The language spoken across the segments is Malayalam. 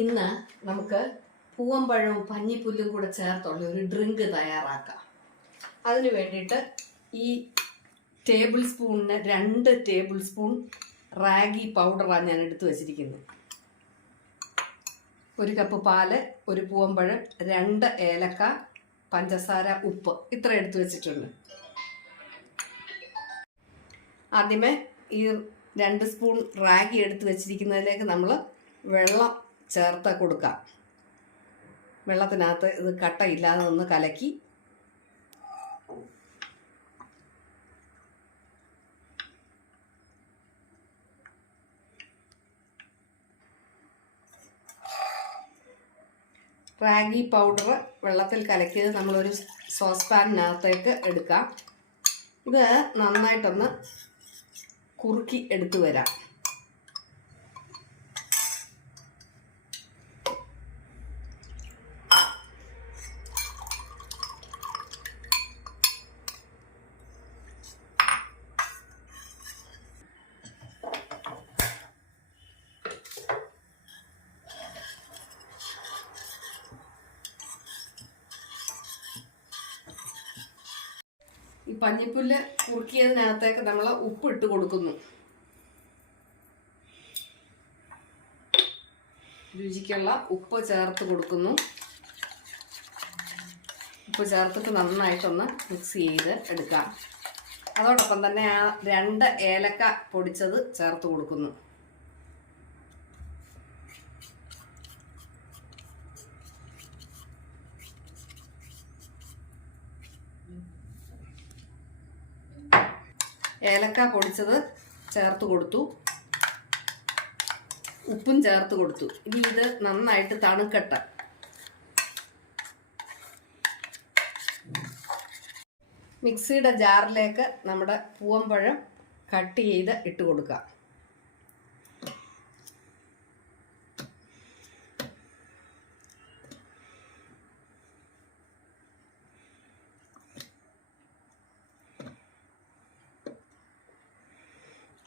ഇന്ന് നമുക്ക് പൂവമ്പഴവും പഞ്ഞിപ്പുല്ലും കൂടെ ചേർത്തുള്ള ഒരു ഡ്രിങ്ക് തയ്യാറാക്കാം. അതിന് വേണ്ടിയിട്ട് ഈ ടേബിൾ സ്പൂണിന് 2 ടേബിൾ സ്പൂൺ റാഗി പൗഡറാണ് ഞാൻ എടുത്തു വച്ചിരിക്കുന്നത്. 1 കപ്പ് പാല്, 1 പൂവമ്പഴം, 2 ഏലക്ക, പഞ്ചസാര, ഉപ്പ്, ഇത്ര എടുത്തു വെച്ചിട്ടുണ്ട്. ആദ്യമേ ഈ 2 സ്പൂൺ റാഗി എടുത്ത് വെച്ചിരിക്കുന്നതിലേക്ക് നമ്മൾ വെള്ളം ചേർത്ത് കൊടുക്കാം. വെള്ളത്തിനകത്ത് ഇത് കട്ടയില്ലാതെ ഒന്ന് കലക്കി റാഗി പൗഡർ വെള്ളത്തിൽ കലക്കിയത് നമ്മളൊരു സോസ് പാനിനകത്തേക്ക് എടുക്കാം. ഇത് നന്നായിട്ടൊന്ന് കുറുക്കി എടുത്തു വരാം. ഈ പഞ്ഞിപ്പുല്ല് കുറുക്കിയതിനകത്തേക്ക് നമ്മൾ ഉപ്പ് ഇട്ട് കൊടുക്കുന്നു. രുചിക്കുള്ള ഉപ്പ് ചേർത്ത് കൊടുക്കുന്നു. ഉപ്പ് ചേർത്തിട്ട് നന്നായിട്ടൊന്ന് മിക്സ് ചെയ്ത് എടുക്കാം. അതോടൊപ്പം തന്നെ ആ 2 ഏലക്ക പൊടിച്ചത് ചേർത്ത് കൊടുക്കുന്നു. ഏലക്ക പൊടിച്ചത് ചേർത്ത് കൊടുത്തു, ഉപ്പും ചേർത്ത് കൊടുത്തു. ഇനി ഇത് നന്നായിട്ട് തണുക്കട്ടെ. മിക്സിയുടെ ജാറിലേക്ക് നമ്മുടെ പൂവമ്പഴം കട്ട് ചെയ്ത് ഇട്ട് കൊടുക്കാം.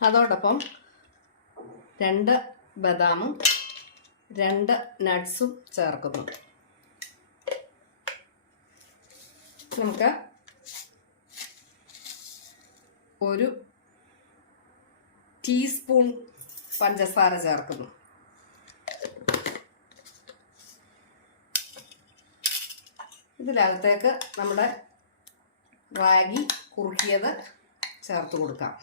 അതോടൊപ്പം 2 ബദാമും 2 നട്ട്സും ചേർക്കുന്നു. നമുക്ക് 1 ടീസ്പൂൺ പഞ്ചസാര ചേർക്കുന്നു. ഇതിനകത്തേക്ക് നമ്മുടെ റാഗി കുറുക്കിയത് ചേർത്ത് കൊടുക്കാം.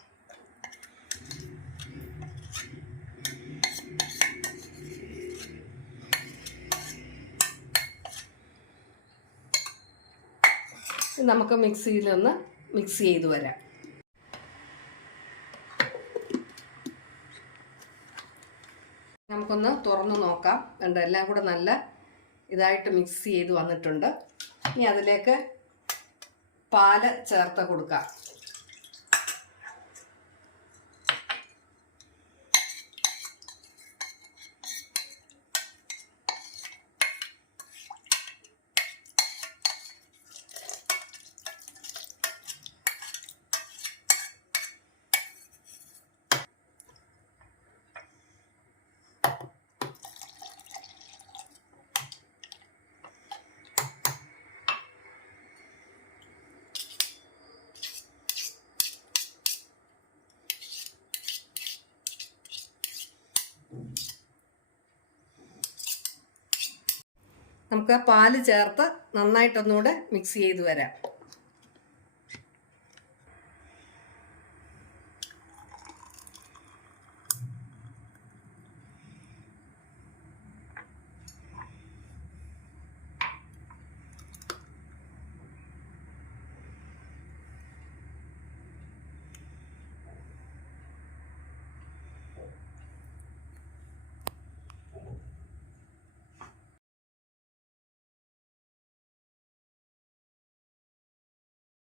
നമുക്ക് മിക്സിയിലൊന്ന് മിക്സ് ചെയ്ത് വരാം. നമുക്കൊന്ന് തുറന്ന് നോക്കാം. കണ്ടോ, എല്ലാം കൂടെ നല്ല ഇതായിട്ട് മിക്സ് ചെയ്ത് വന്നിട്ടുണ്ട്. ഇനി അതിലേക്ക് പാല് ചേർത്ത് കൊടുക്കാം. നമുക്ക് പാല് ചേർത്ത് നന്നായിട്ടൊന്നുകൂടെ മിക്സ് ചെയ്ത് വരാം.